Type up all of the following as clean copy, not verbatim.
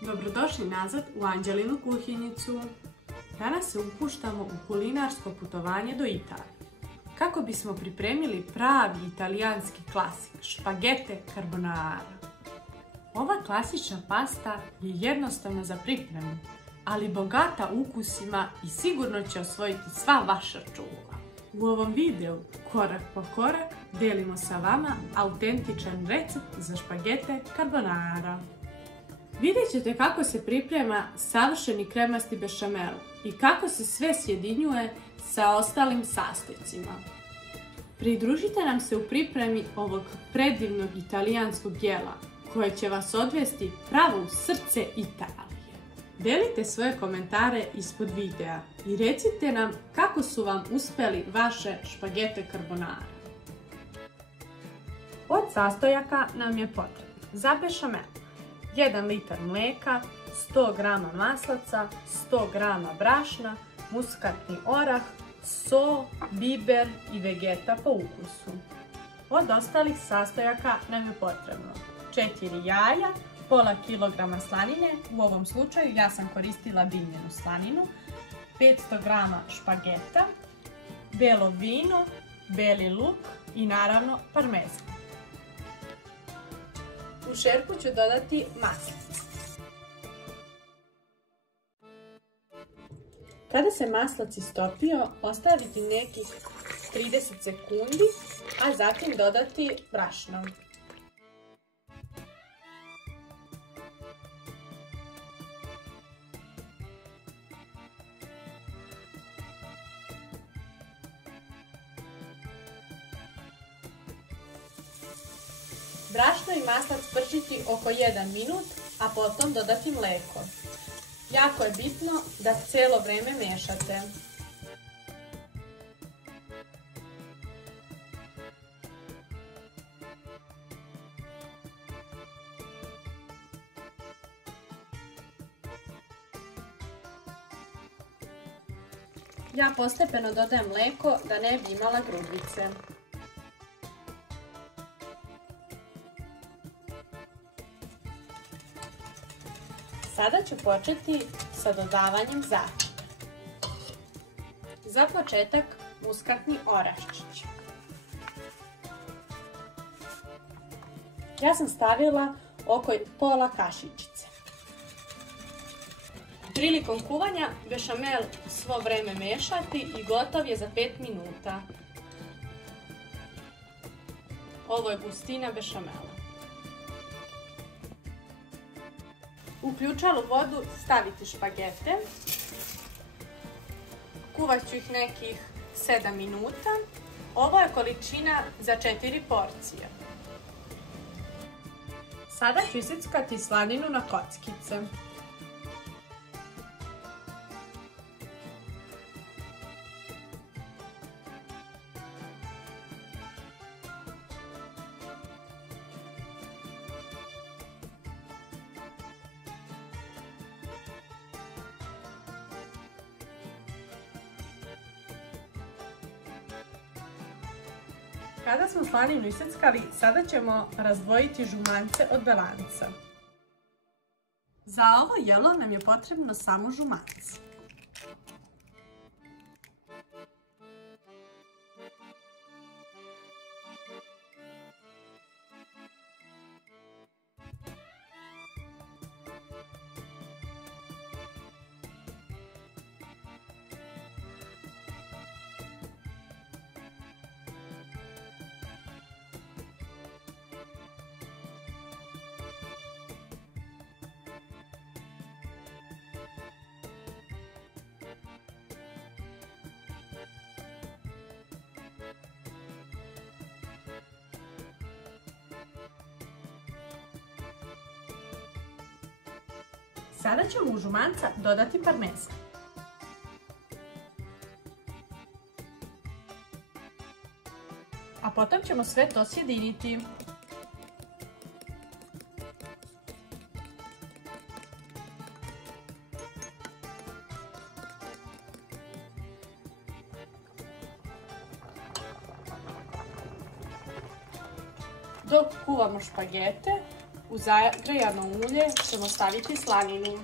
Dobrodošli nazad u Anđelinu kuhinjicu. Danas se upuštamo u kulinarsko putovanje do Italije. Kako bismo pripremili pravi italijanski klasik, špagete carbonara. Ova klasična pasta je jednostavna za pripremu, ali bogata ukusima i sigurno će osvojiti sva vaša čula. U ovom videu, korak po korak, delimo sa vama autentičan recept za špagete carbonara. Vidjet ćete kako se priprema savršeni kremasti bešamel i kako se sve sjedinjuje sa ostalim sastojcima. Pridružite nam se u pripremi ovog predivnog italijanskog jela koje će vas odvesti pravo u srce Italije. Delite svoje komentare ispod videa i recite nam kako su vam uspjeli vaše špagete carbonara. Od sastojaka nam je potrebno za bešamel 1 litar mlijeka, 100 g maslaca, 100 g brašna, muskatni orah, so, biber i vegeta po ukusu. Od ostalih sastojaka nam je potrebno 4 jaja, pola kilograma slanine, u ovom slučaju ja sam koristila dimljenu slaninu, 500 g špageta, belo vino, beli luk i naravno parmezan. U šerpu ću dodati maslac. Kada se maslac istopio, ostaviti nekih 30 sekundi, a zatim dodati brašno. Brašno i maslac pržiti oko 1 minut, a potom dodati mlijeko. Jako je bitno da cijelo vrijeme miješate. Ja postepeno dodajem mlijeko da ne bi imala grudice. Sada ću početi sa dodavanjem začina. Za početak muskatni oraščić. Ja sam stavila oko pola kašičice. Prilikom kuvanja bešamel svo vrijeme miješati i gotov je za 5 minuta. Ovo je gustina bešamela. U ključalu vodu staviti špagete. Kuvat ću ih nekih 7 minuta. Ovo je količina za 4 porcije. Sada ću iseckati slaninu na kockice. Kada smo slaninu iseckali, sada ćemo razdvojiti žumance od belanca. Za ovo jelo nam je potrebno samo žumance. Sada ćemo u žumanca dodati parmezan. A potom ćemo sve to sjediniti. Dok kuvamo špagete, U zagrejano ulje ćemo staviti slaninu.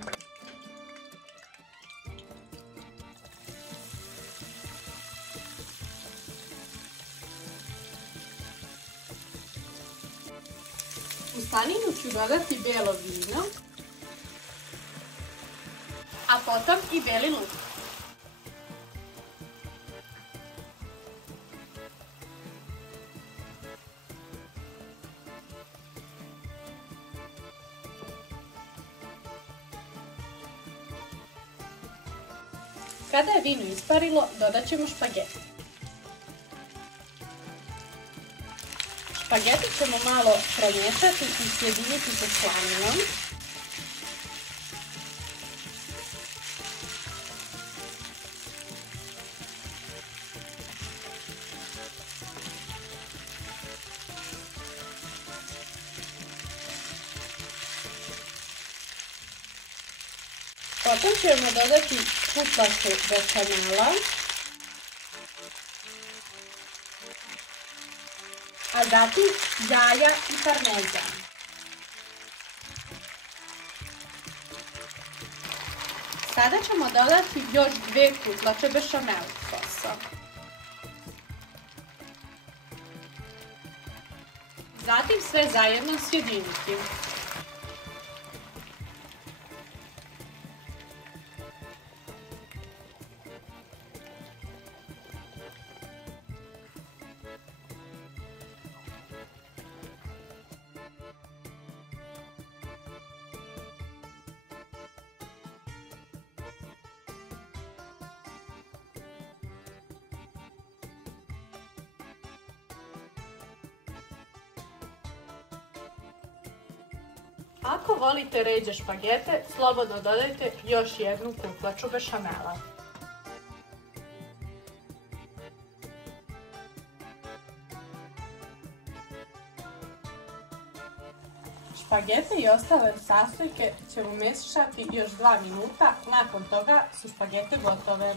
U slaninu ću dodati bijelo vino, a potom i bijeli luk. Kada je vino isparilo, dodat ćemo špagete. Špagete ćemo malo promiješati i sjediniti sa slaninom. Potom ćemo dodati kutlaču bešamela, a zatim jaja i parmezan. Sada ćemo dodati još 2 kutlače bešamel sosa. Zatim sve zajedno sjediniti. Ako volite ređe špagete, slobodno dodajte još 1 kutlaču bešamela. Špagete i ostale sastojke ćemo mešati još 2 minuta, nakon toga su špagete gotove.